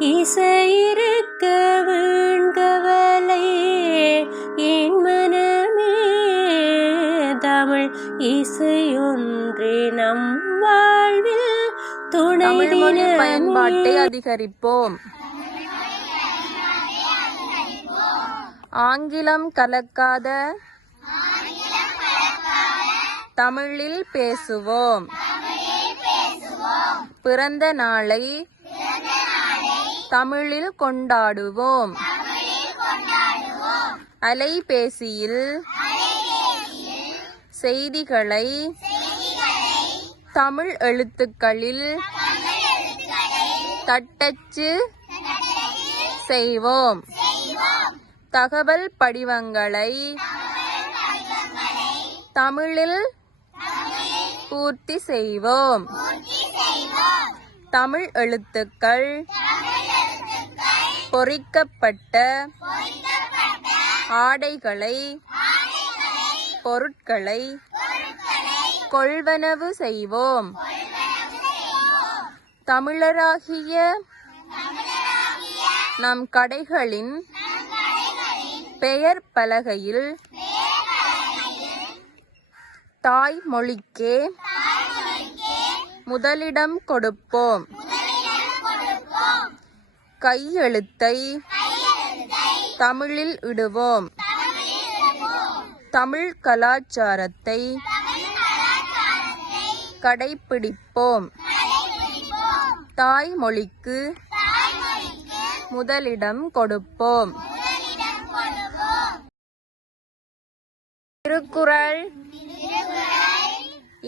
இசையிருக்க வீண்கவலை என் மனமே. தமிழ் இசையொன்றே நம் வாழ்வில் துணை. தமிழ்மொழி பயன்பாட்டை அதிகரிப்போம். ஆங்கிலம் கலக்காத தமிழில் பேசுவோம். பிறந்த நாளை தமிழில் கொண்டாடுவோம். அலைபேசியில் செய்திகளை தமிழ் எழுத்துக்களில் தட்டச்சு செய்வோம். தகவல் படிவங்களை தமிழில் பூர்த்தி செய்வோம். தமிழ் எழுத்துக்கள் பொறிக்கப்பட்ட ஆடைகளை பொருட்களை கொள்வனவு செய்வோம். தமிழராகிய நம் கடைகளின் பெயர் பலகையில் தாய்மொழிக்கே முதலிடம் கொடுப்போம். கையெழுத்தை தமிழில் இடுவோம். தமிழ் கலாச்சாரத்தை கடைப்பிடிப்போம். தாய்மொழிக்கு முதலிடம் கொடுப்போம். திருக்குறள்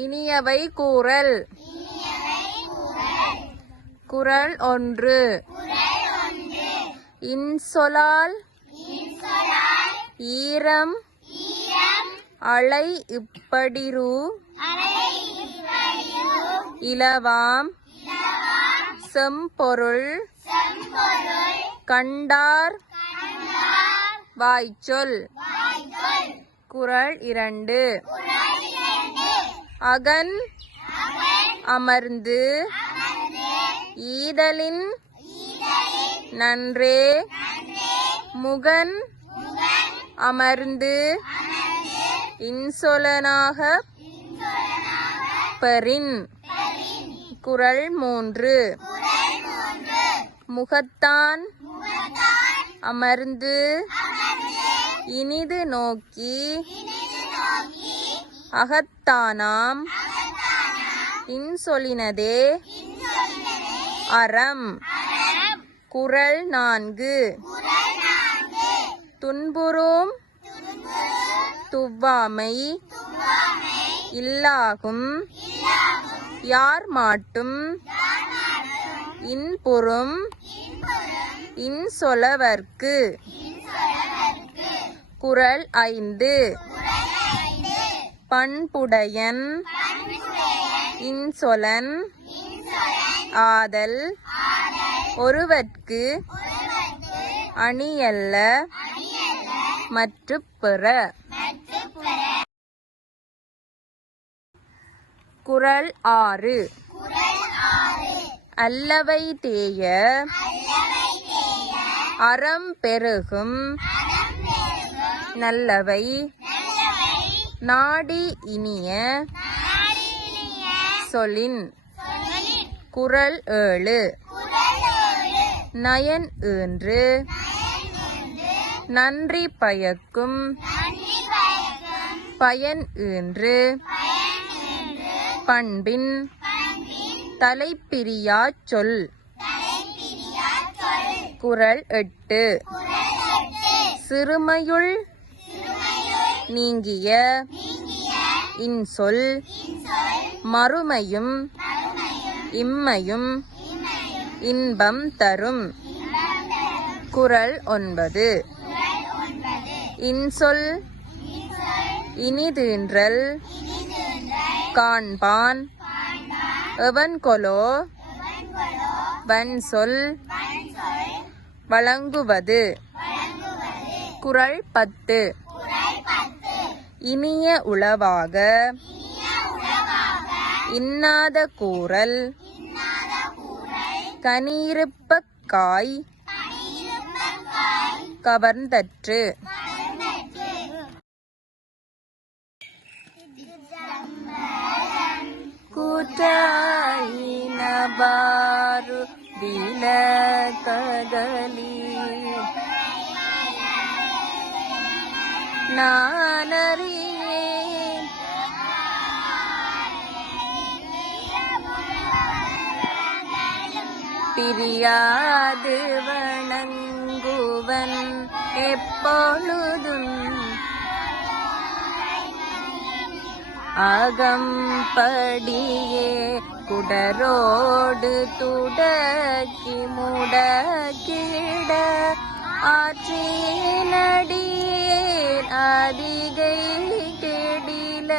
இனியவை கூறல். குறள் 1. இன்சொலால் ஈரம் அலை இப்படிரு இலவாம் செம்பொருள் கண்டார் வாய்ச்சொல். குறள் 2. அகன் அமர்ந்து ஈதலின் நன்றே முகன் அமர்ந்து இன்சொலனாக பெறின். குறள் 3. முகத்தான் அமர்ந்து இனிது நோக்கி அகத்தானாம் இன்சொலினதே அறம். குறள் 4. துன்புறும் துவ்வாமை இல்லாகும் யார் மாட்டும் இன்புறும் இன்சொலவர்க்கு. குறள் 5. பண்புடையன் இன்சொலன் ஆதல் ஒருவர்க்கு அணியல்ல மற்றுப் பிற. குறள் 6. அல்லவை தேய அறம் பெருகும் நல்லவை நாடி இனிய சொலின். குறள் 7. நயன் ஈன்று நன்றி பயக்கும் பயன் ஈன்று பண்பின் தலைப்பிரியாச் சொல். குறள் 8. சிறுமையுள் நீங்கிய இன்சொல் மறுமையும் இம்மையும் இன்பம் தரும். குறள் 9. இன்சொல் இனிதீன்றல் காண்பான் எவன்கொலோ வன்சொல் வழங்குவது. குறள் 10. இனிய உளவாக இன்னாத கூறல் கனியிருப்பக் காய் கவர்ந்தற்று. கூற்றாயினபாரு விலகலி நானறியேன் பிரியாது வணங்குவன் எப்பொழுதும் அகம்படியே குடரோடு துடக்கி முடக்கிட ஆற்றினடியேன் அதிகை கெடில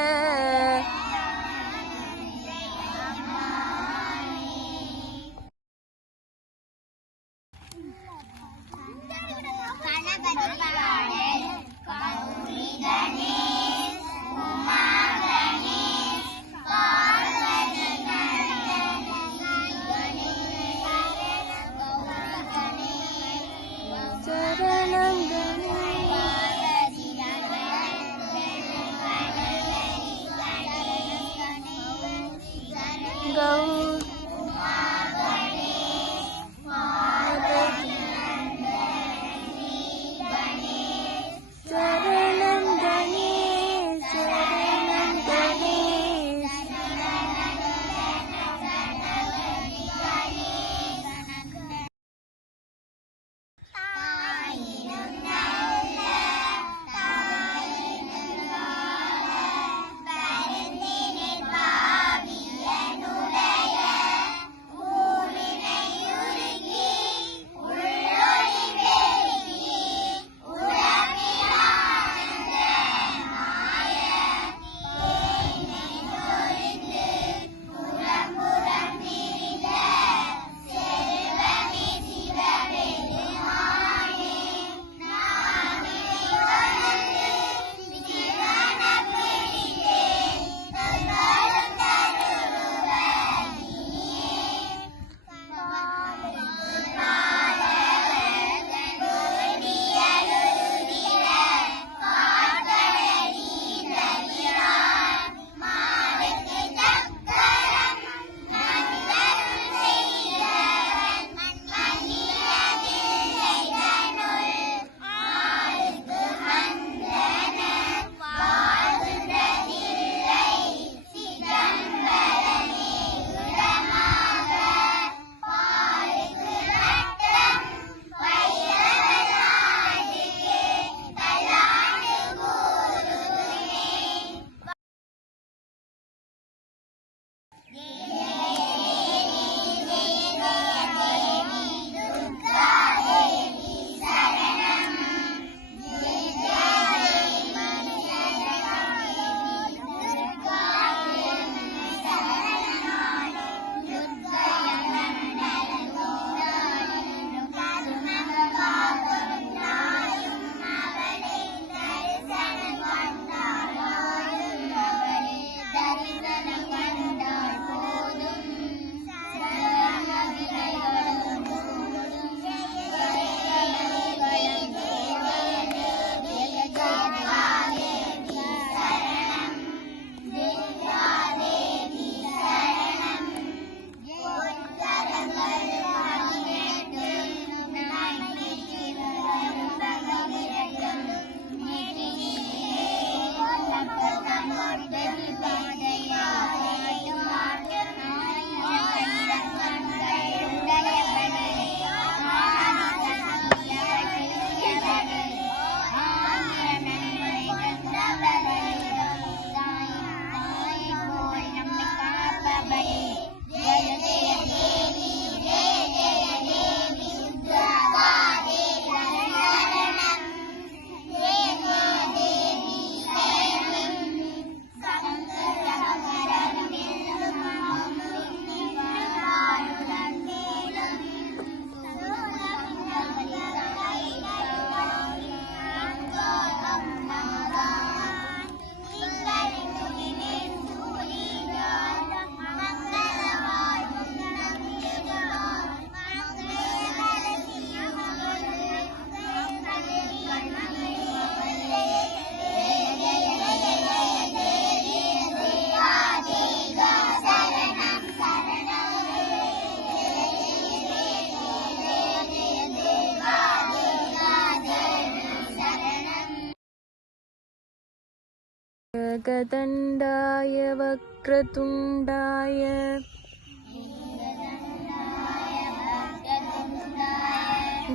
एकदण्डाय वक्रतुण्डाय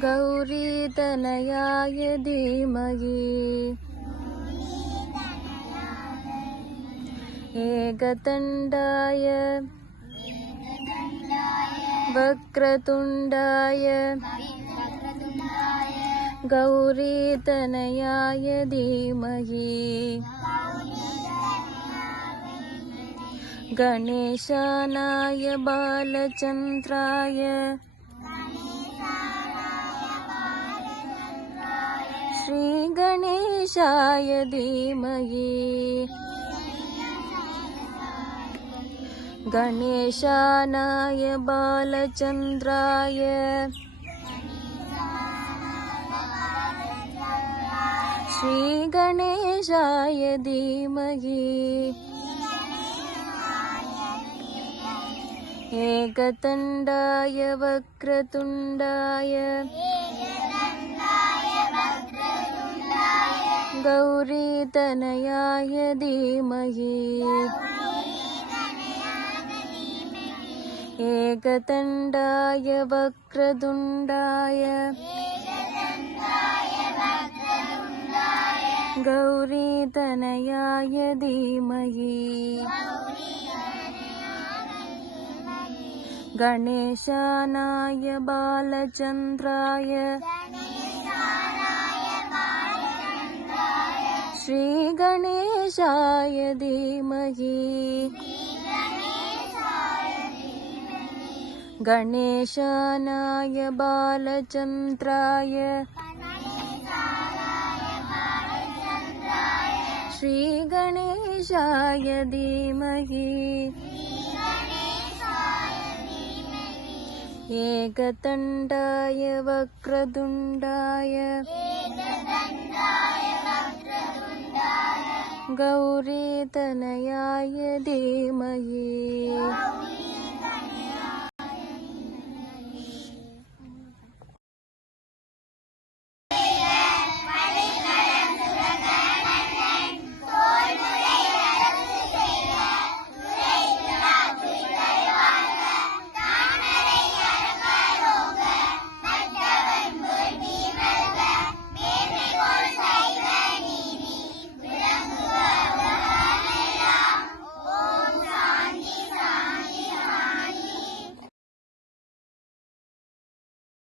गौरीतनयाय धीमहि एकदण्डाय वक्रतुण्डाय गौरीतनयाय धीमहि गणेशानाय बालचन्द्राय श्रीगणेशाय धीमहि गणेशानाय बालचन्द्राय श्रीगणेशाय धीमहि एकदण्डाय वक्रतुण्डाय गौरीतनयाय धीमहि एकदण्डाय वक्रतुण्डाय गौरीतनयाय धीमहि गणेशानाय बालचन्द्राय श्रीगणेशाय धीमहि गणेशानाय बालचन्द्राय श्रीगणेशाय धीमहि एकदण्डाय वक्रतुण्डाय गौरीतनयाय धीमहि